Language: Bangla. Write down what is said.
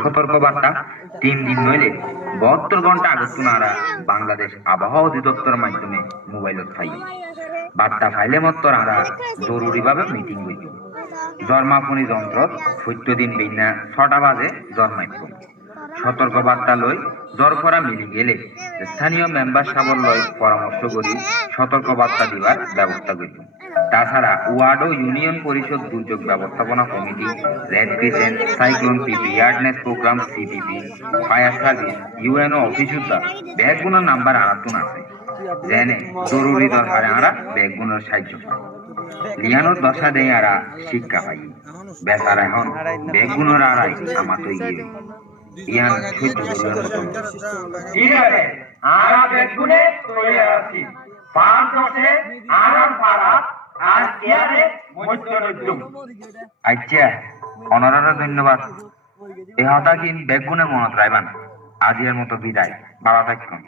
সতর্কবার্তা তিন দিন নইলে বহত্তর ঘণ্টা আগত নারা বাংলাদেশ আবহাওয়া অধিদপ্তর মাধ্যমে মোবাইলত পাই। বার্তা ফাইলে মত্তর আরা জরুরিভাবে মিটিং হইল জন্মাফনি যন্ত্র সত্য দিন বিনা ছটা বাজে জন্মাইফোন সতর্ক বার্তা লই জরফরা মিলি গেলে স্থানীয় মেম্বার সাবল লই পরামর্শ করি সতর্ক বার্তা দিবার ব্যবস্থা করিব। তাছাড়া ওয়ার্ড ও ইউনিয়ন পরিষদ দুর্যোগ ব্যবস্থাপনা committee, red crescent, cyclone preparedness programme, CPP, fire service, UNO অফিসুদ্দা ব্যাগগুলোর নাম্বার আনাতুন আছে। জেনে জরুরি দরকারে আরা ব্যাগগুলোর সাহায্য পায়। লিয়ানোর দশা দেয় আরা শিক্ষা পাই। বেচার এখন বেগুনোর আড়াই আমার তো ইয়ে। ইয়ান সহ্য করিবার মতন ইরে আরা বেগুনে তৈরি আছি পাঁচ দশে আরাম আচ্ছা অনারারা ধন্যবাদ। এ হতা কিন বেগুনে মনত রাইবান। আজিয়ার মতো বিদায়। বাবা থাকুন